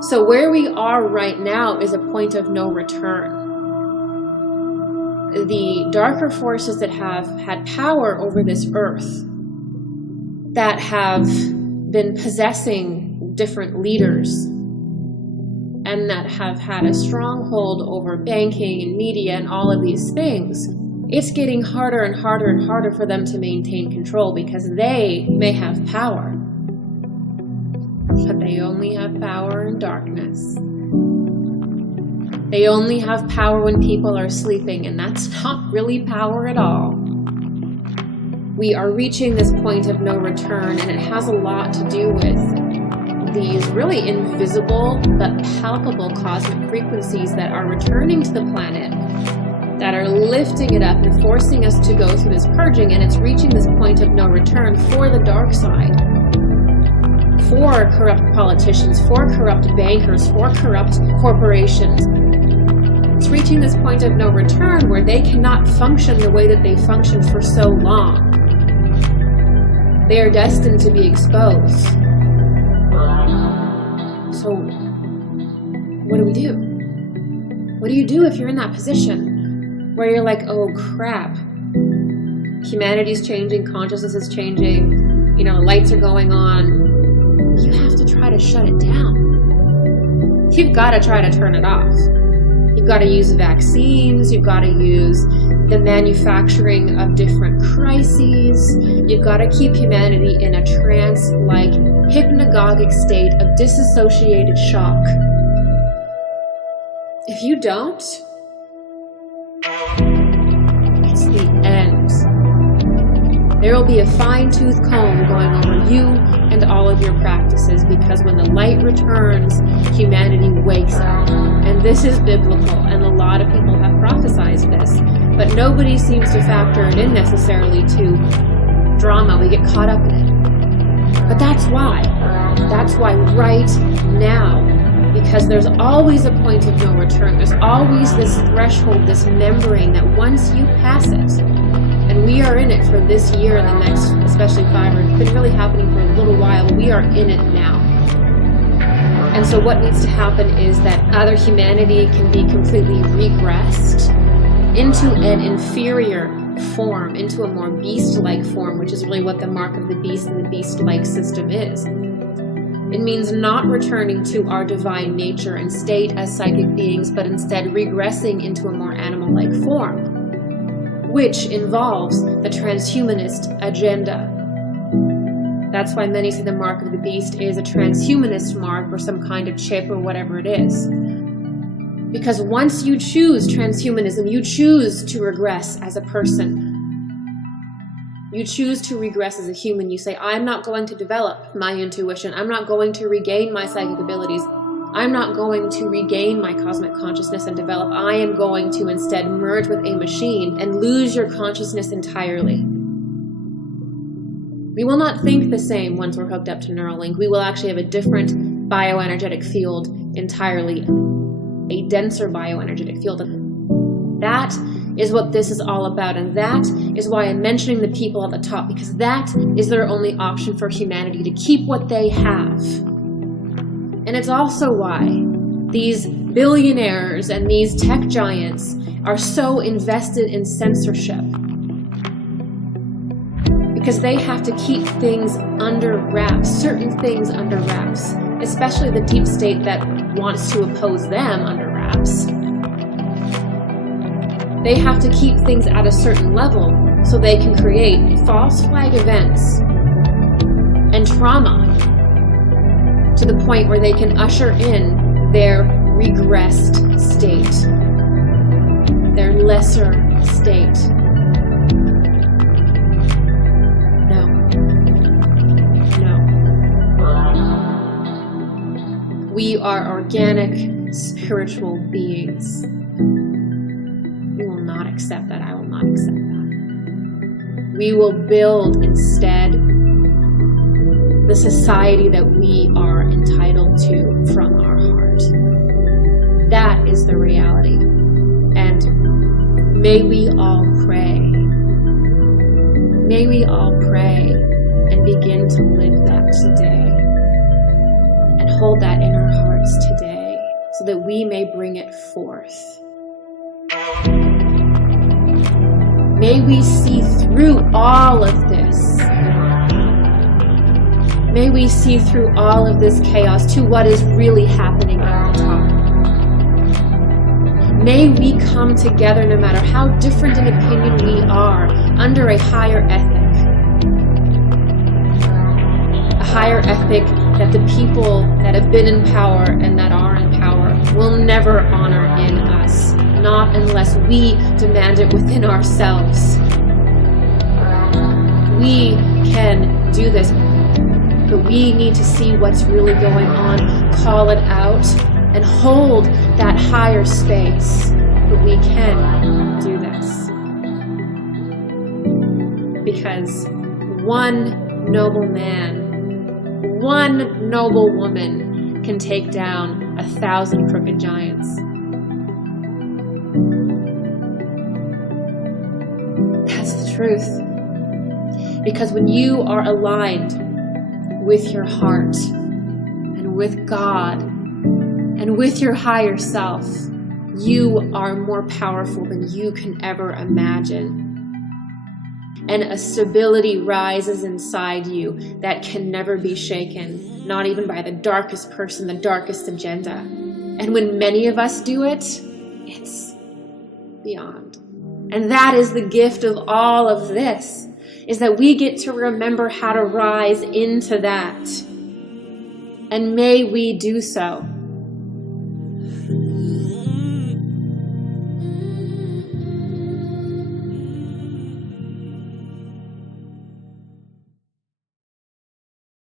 So where we are right now is a point of no return. The darker forces that have had power over this earth, that have been possessing different leaders, and that have had a stronghold over banking and media and all of these things, it's getting harder and harder and harder for them to maintain control, because they may have power, but they only have power in darkness. They only have power when people are sleeping, and that's not really power at all. We are reaching this point of no return, and it has a lot to do with these really invisible but palpable cosmic frequencies that are returning to the planet, that are lifting it up and forcing us to go through this purging, and it's reaching this point of no return for the dark side, for corrupt politicians, for corrupt bankers, for corrupt corporations. It's reaching this point of no return where they cannot function the way that they functioned for so long. They are destined to be exposed. So, what do we do? What do you do if you're in that position where you're like, oh crap, humanity's changing, consciousness is changing, lights are going on. You have to try to shut it down. You've got to try to turn it off. You've got to use vaccines. You've got to use the manufacturing of different crises. You've got to keep humanity in a trance-like hypnagogic state of disassociated shock. If you don't, it's the end. There will be a fine-tooth comb going over you and all of your practices, because when the light returns, humanity wakes up. And this is biblical, and a lot of people have prophesied this, but nobody seems to factor it in necessarily to drama. We get caught up in it. But that's why. That's why right now, because there's always a point of no return. There's always this threshold, this membrane that once you pass it, and we are in it for this year and the next, especially 5, or it's been really happening for a little while, but we are in it now. And so what needs to happen is that either humanity can be completely regressed into an inferior form, into a more beast-like form, which is really what the mark of the beast and the beast-like system is. It means not returning to our divine nature and state as psychic beings, but instead regressing into a more animal-like form, which involves the transhumanist agenda. That's why many say the mark of the beast is a transhumanist mark or some kind of chip or whatever it is. Because once you choose transhumanism, you choose to regress as a person. You choose to regress as a human. You say, I'm not going to develop my intuition. I'm not going to regain my psychic abilities. I'm not going to regain my cosmic consciousness and develop. I am going to instead merge with a machine and lose your consciousness entirely. We will not think the same once we're hooked up to Neuralink. We will actually have a different bioenergetic field entirely, a denser bioenergetic field. That is what this is all about, and that is why I'm mentioning the people at the top, because that is their only option for humanity, to keep what they have. And it's also why these billionaires and these tech giants are so invested in censorship. Because they have to keep things under wraps, certain things under wraps, especially the deep state that wants to oppose them under wraps. They have to keep things at a certain level so they can create false flag events and trauma to the point where they can usher in their regressed state, their lesser state. We are organic, spiritual beings. We will not accept that. I will not accept that. We will build instead the society that we are entitled to from our heart. That is the reality. And may we all pray. May we all pray and begin to live that today. And hold that in our hearts today so that we may bring it forth. May we see through all of this. May we see through all of this chaos to what is really happening at the top. May we come together, no matter how different in opinion we are, under a higher ethic. A higher ethic that the people that have been in power and that are in power will never honor in us, not unless we demand it within ourselves. We can do this, but we need to see what's really going on, call it out, and hold that higher space. But we can do this. Because one noble man, one noble woman can take down 1,000 crooked giants. That's the truth. Because when you are aligned with your heart and with God and with your higher self, you are more powerful than you can ever imagine. And a stability rises inside you that can never be shaken, not even by the darkest person, the darkest agenda. And when many of us do it, it's beyond. And that is the gift of all of this, is that we get to remember how to rise into that. And may we do so